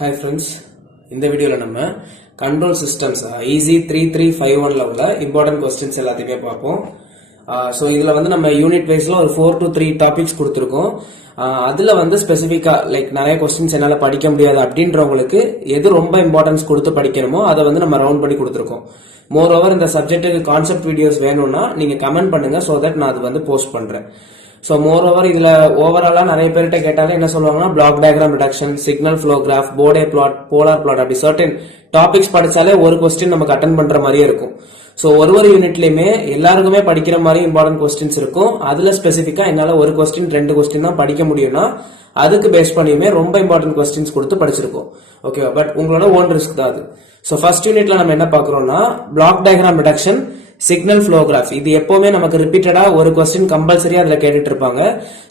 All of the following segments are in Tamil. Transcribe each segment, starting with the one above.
Hi friends, இந்த வீடியோல நம்ம கண்ட்ரோல் சிஸ்டம்ஸ் ஈஸி 3351ல உள்ள இம்பார்ட்டன்ட் क्वेश्चंस எல்லாத்தையுமே பார்ப்போம். சோ இதுல வந்து நம்ம யூனிட் வைஸ்ல ஒரு 4 to 3 டாபிக்ஸ் கொடுத்திருக்கோம். அதுல வந்து ஸ்பெசிஃபிக்கா லைக் நிறைய क्वेश्चंस என்னால படிக்க முடியாது அப்படின்றவங்களுக்கு எது ரொம்ப இம்பார்ட்டன்ஸ் கொடுத்து படிக்கணுமோ அதை வந்து நம்ம ரவுண்ட் பண்ணி கொடுத்திருக்கோம். மோர் ஓவர் இந்த சப்ஜெக்ட்டுக்கு கான்செப்ட் வீடியோஸ் வேணும்னா நீங்க கமெண்ட் பண்ணுங்க சோ தட் நான் அது வந்து போஸ்ட் பண்றேன். சோ மோர் ஓவர் இதுல ஓவராலா நிறைய பேர்கிட்ட கேட்டாலும் என்ன சொல்லுவாங்கன்னா block diagram reduction, signal flow graph, Bode plot, polar plot அப்படி சர்டன் டாபிக்ஸ் படிச்சாலே ஒரு கொஸ்டின் நமக்கு அட்டன் பண்ற மாதிரியே இருக்கும். சோ ஒரு யூனிட்லயுமே எல்லாருக்குமே படிக்கிற மாதிரி இம்பார்ட்டன்ட் கொஸ்டின்ஸ் இருக்கும். அதுல ஸ்பெசிஃபிக்கா என்னால ஒரு கொஸ்டின் 2 கொஸ்டின் தான் படிக்க முடியும்னா அதுக்கு பேஸ் பண்ணியுமே ரொம்ப இம்பார்ட்டன்ட் கொஸ்டின்ஸ் கொடுத்து படிச்சிருக்கோம். ஓகேவா? பட் உங்களோட ஓன் ரிஸ்க் தான் அது. சோ ஃபர்ஸ்ட் யூனிட்ல நம்ம என்ன பாக்குறோம்னா block diagram reduction, signal flow graph. இது எப்பவுமே நமக்கு ரிப்பீட்டடா ஒரு கொஸ்டின் கம்பல்சரியா அதுல கேட்டுட்டு இருப்பாங்க.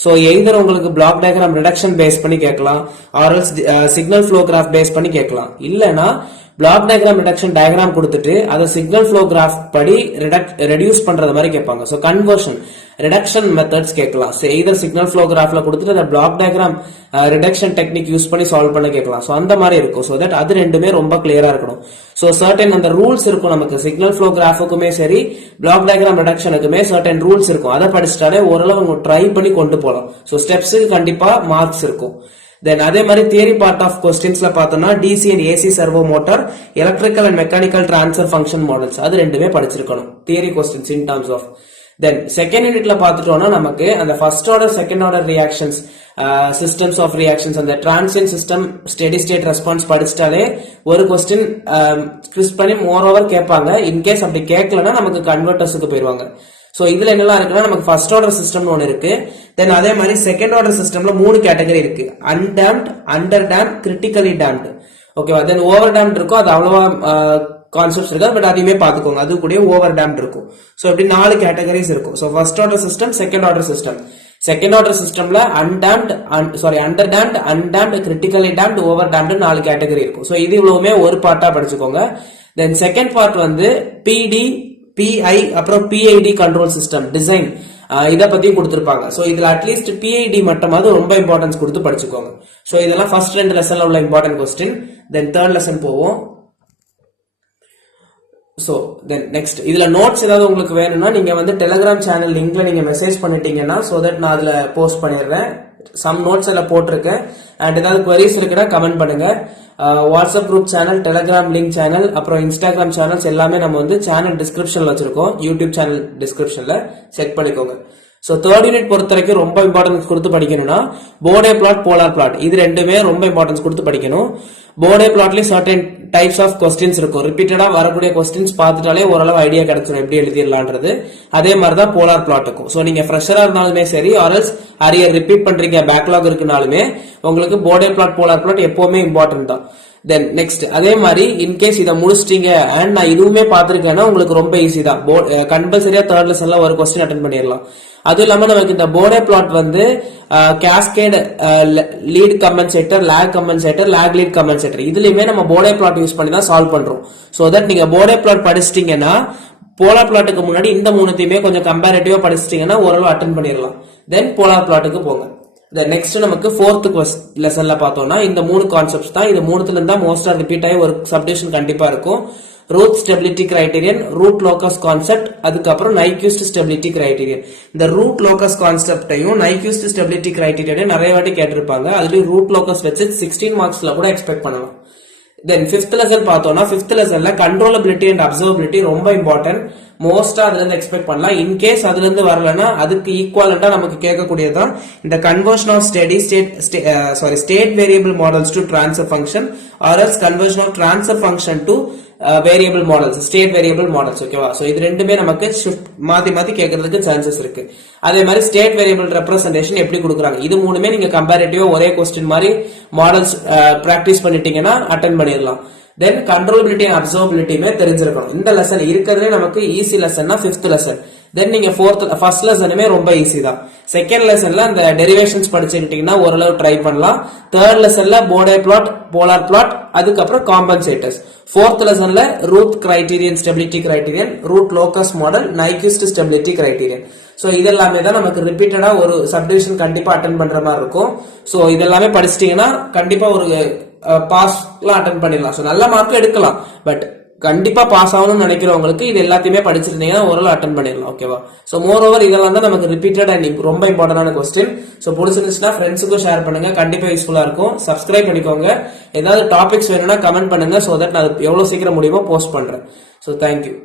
சோ எய்தர் உங்களுக்கு பிளாக் டயக்ராம் ரிடக்ஷன் பேஸ் பண்ணி கேட்கலாம், ஆர்எல்ஸ் சிக்னல் ஃப்ளோ கிராஃப் பேஸ் பண்ணி கேட்கலாம். இல்லனா பிளாக் டயக்ராம் ரிடக்ஷன் டயக்ராம் கொடுத்துட்டு அதை சிக்னல் ஃப்ளோ கிராஃப் படி ரெடியூஸ் பண்றது மாதிரி கேட்பாங்க. சோ கன்வர்ஷன் ரிடக்ஷன் மெத்தட்ஸ் கேட்கலாம். எய்தர் சிக்னல் ஃப்ளோ கிராஃப்ல கொடுத்துட்டு அந்த black diagram reduction technique use பண்ணி சால்வ் பண்ண கேட்கலாம். சோ அந்த மாதிரி இருக்கும். சோ தட் அது ரெண்டுமே ரொம்ப கிளியரா இருக்கணும். சோ சர்டன் அந்த ரூல்ஸ் இருக்கும் நமக்கு சிக்னல் ஃப்ளோ கிராஃபுக்குமே சரி பிளாக் டயக்ராம் ரிடக்ஷனுக்குமே சர்டன் ரூல்ஸ் இருக்கும். அதை படிச்சுட்டாலே ஓரளவு ட்ரை பண்ணி கொண்டு போகலாம். சோ ஸ்டெப்ஸுக்கு கண்டிப்பா மார்க்ஸ் இருக்கும். தென் அதே மாதிரி தியரி பார்ட் ஆஃப் கொஸ்டின்ஸ்ல பார்த்தோம்னா DC and AC servo motor, electrical and mechanical transfer function models அது ரெண்டுமே படிச்சிருக்கணும் theory questions in terms of. Then second யூனிட்ல பார்த்துட்டோம்னா நமக்கு அந்த first order second order reactions, systems of reactions, அந்த transient system steady state response படிச்சிட்டாலே ஒரு கொஸ்டின் ட்விஸ்ட் பண்ணி மோர் ஓவர் கேட்பாங்க. இன்கேஸ் அப்படி கேட்கலன்னா நமக்கு கன்வெர்டர்ஸுக்கு போயிருவாங்க. சோ இதுல என்னெல்லாம் இருக்குன்னா நமக்கு ஃபர்ஸ்ட் ஆர்டர் சிஸ்டம் ஒன்னு இருக்கு. தென் அதே மாதிரி செகண்ட் ஆர்டர் சிஸ்டம்ல 3 கேட்டகரி இருக்கு. அன்டேம்ட், அண்டர் டேம், கிரிட்டிக்கலி டேம்ட். ஓகேவா? தென் ஓவர் டேம்ட் இருக்கும். அது அவ்வளவா கான்செப்ட்ஸ் இருக்காது, பட் அதையுமே பாத்துக்கோங்க. அது கூட ஓவர் டேம்ட் இருக்கும். சோ இப்படி 4 கேட்டகரிஸ் இருக்கும். So first order system, second order system. Second order சிஸ்டம்ல அண்டேம்ட், அண்டர் டேம்ட், அன்டேம்ட், கிரிட்டிக்கலி டேம்ட், ஓவர் டேம்ட் 4 கேட்டகரி இருக்கும். சோ இது இவ்வளவுமே ஒரு பார்ட்டா படிச்சுக்கோங்க. தென் செகண்ட் பார்ட் வந்து பிடி, பிஐ அப்புறம் பிஐடி கண்ட்ரோல் சிஸ்டம் டிசைன் இத பத்தி கொடுத்திருப்பாங்க. சோ இதுல அட்லீஸ்ட் பிஐடி மட்டுமாவது ரொம்ப இம்பார்ட்டன்ஸ் கொடுத்து படிச்சுக்கோங்க. சோ இதெல்லாம் ஃபர்ஸ்ட் 2 லெசன்ல உள்ள important question. Then third lesson போவோம். சோ தென் நெக்ஸ்ட் இதுல நோட்ஸ் ஏதாவது உங்களுக்கு வேணும்னா நீங்க வந்து டெலிகிராம் சேனல் லிங்க்ல நீங்க மெசேஜ் பண்ணிட்டீங்கன்னா சோ தட் நான் அதுல போஸ்ட் பண்ணிடுறேன். சம் நோட்ஸ் எல்லாம் போட்டிருக்கேன். அண்ட் ஏதாவது குவரிஸ் இருக்குன்னா கமெண்ட் பண்ணுங்க. WhatsApp group channel, Telegram link channel, அப்புறம் இன்ஸ்டாகிராம் சேனல்ஸ் எல்லாமே நம்ம வந்து சேனல் டிஸ்கிரிப்ஷன்ல வச்சிருக்கோம். யூடியூப் சேனல் டிஸ்கிரிப்ஷன்ல செக் பண்ணிக்கோங்க. சோ தேர்ட் யூனிட் பொறுத்த வரைக்கும் ரொம்ப இம்பார்ட்டன்ஸ் கொடுத்து படிக்கணும்னா போர்டே பிளாட், போலார் பிளாட் இது ரெண்டுமே ரொம்ப இம்பார்ட்டன்ஸ் கொடுத்து படிக்கணும். போர்டே பிளாட்லயும் சர்டன் டைப்ஸ் ஆஃப் கொஸ்டின்ஸ் இருக்கும். ரிப்பீட்டடா வரக்கூடிய கொஸ்டின்ஸ் பார்த்துட்டாலே ஓரளவு ஐடியா கிடைச்சிடும் எப்படி எழுதிடலான்றது. அதே மாதிரிதான் போலார் பிளாட்டுக்கும். சோ நீங்க ஃப்ரெஷரா இருந்தாலுமே சரி ஆர்எல்ஸ் அரியர் ரிப்பீட் பண்றீங்க பேக்லாக் இருக்குனாலுமே உங்களுக்கு போர்டே பிளாட், போலார் பிளாட் எப்பவுமே இம்பார்ட்டன்ட் தான். தென் நெக்ஸ்ட் அதே மாதிரி இன்கேஸ் இதை முடிச்சிட்டீங்க அண்ட் நான் இதுவுமே பார்த்திருக்கேன்னா உங்களுக்கு ரொம்ப ஈஸி தான். கம்பல்சரியா தேர்ட் லெசன்ல ஒரு கொஸ்டின் அட்டென்ட் பண்ணிடலாம். அதுவும் இல்லாம நமக்கு இந்த போர்டே பிளாட் வந்து cascade, lead compensator, lag compensator, lag lead compensator இதுலயுமே நம்ம போர்டே பிளாட் யூஸ் பண்ணி தான் சால்வ் பண்றோம். சோ தட் நீங்க போர்டே பிளாட் படிச்சிட்டீங்கன்னா போலார் பிளாட்டுக்கு முன்னாடி இந்த 3த்தையுமே கொஞ்சம் கம்பேரிட்டிவா படிச்சிட்டீங்கன்னா ஓரளவு அட்டென்ட் பண்ணிடலாம். தென் போலார் பிளாட்டுக்கு போங்க. நெக்ஸ்ட் நமக்கு ஃபோர்த் லெசன்ல பார்த்தோம்னா இந்த 3 கான்செப்ட்ஸ் தான். இது 3த்துல இருந்தா மோஸ்டா ரிப்பீட் ஆகி ஒரு சப்டிவிஷன் கண்டிப்பா இருக்கும். Root stability criterion, root locus concept, அதுக்கப்புறம் நைக்யூஸ்ட் ஸ்டெபிலிட்டி கிரைட்டீரியன். இந்த ரூட் லோகஸ் கான்செப்டையும் நைக்யூஸ்ட் ஸ்டெபிலிட்டி கிரைட்டீரியனையும் நிறைய வாட்டி கேட்டிருப்பாங்க. அதுலயும் ரூட் லோகஸ் வச்சு 16 மார்க்ஸ்ல கூட எக்ஸ்பெக்ட் பண்ணலாம். தென் ஃபிஃப்த் லெசன் பார்த்தோம்னா ஃபிஃப்த் லெசன்ல கண்ட்ரோலபிலிட்டி அண்ட் அப்சர்வபிலிட்டி ரொம்ப இம்பார்ட்டன்ட். மோஸ்டா அதுல இருந்து எக்ஸ்பெக்ட் பண்ணலாம். இன்கேஸ் அதுல இருந்து வரலன்னா அதுக்கு ஈக்குவலண்டா நமக்கு கேட்கக்கூடியதான் இந்த conversion of state variable models to transfer function or else conversion of transfer function to variable models, state variable models. ஓகேவா? சோ இது ரெண்டுமே நமக்கு மாத்தி மாத்தி கேட்கறதுக்கு சான்சஸ் இருக்கு. அதே மாதிரி ஸ்டேட் வேரியபிள் ரெப்ரசன்டேஷன் எப்படி கொடுக்குறாங்க இது 3மே நீங்க கம்பேரிட்டிவா ஒரே கொஸ்டின் மாதிரி மாடல்ஸ் பிராக்டிஸ் பண்ணிட்டீங்கன்னா அட்டென்ட் பண்ணிடலாம். தென் கண்ட்ரோலபிலிட்டி அண்ட் அப்சர்வபிலிட்டியுமே தெரிஞ்சிருக்கணும். இந்த லெசன் இருக்கிறதே நமக்கு ஈஸி லெசன்னா 5th லெசன். தென் நீங்க ஃபர்ஸ்ட் லெசனுமே ரொம்ப ஈஸி தான். செகண்ட் லெசன்ல அந்த டெரிவேஷன்ஸ் படிச்சுக்கிட்டீங்கன்னா ஓரளவு ட்ரை பண்ணலாம். தேர்ட் லெசன்ல போர்டே பிளாட், போலார் பிளாட், அதுக்கப்புறம் காம்பன்சேட்டர்ஸ். ஃபோர்த் லெசன்ல Routh criterion, stability criterion, root locus model, Nyquist stability criterion. So இதெல்லாமே தான் நமக்கு ரிப்பீட்டடா ஒரு சப்டிவிஷன் கண்டிப்பா அட்டென்ட் பண்ற மாதிரி இருக்கும். சோ இதெல்லாமே படிச்சிட்டீங்கன்னா கண்டிப்பா ஒரு பாஸ்லாம் அட்டன் பண்ணிடலாம். ஸோ நல்ல மார்க்கும் எடுக்கலாம். பட் கண்டிப்பா பாஸ் ஆகணும்னு நினைக்கிறவங்களுக்கு இது எல்லாத்தையுமே படிச்சிருந்தீங்கன்னா ஓரளவு அட்டன் பண்ணிடலாம். ஓகேவா? ஸோ மோர் ஓவர் இதெல்லாம் தான் நமக்கு ரிப்பீட்டட் அண்ட் ரொம்ப இம்பார்ட்டன்டான கொஸ்டின். ஸோ பிடிச்சிருந்துச்சுன்னா ஃப்ரெண்ட்ஸுக்கும் ஷேர் பண்ணுங்க. கண்டிப்பா யூஸ்ஃபுல்லா இருக்கும். சப்ஸ்கிரைப் பண்ணிக்கோங்க. ஏதாவது டாபிக்ஸ் வேணும்னா கமெண்ட் பண்ணுங்க. ஸோ தட் நான் எவ்வளவு சீக்கிரம் முடியுமோ போஸ்ட் பண்றேன். So thank you.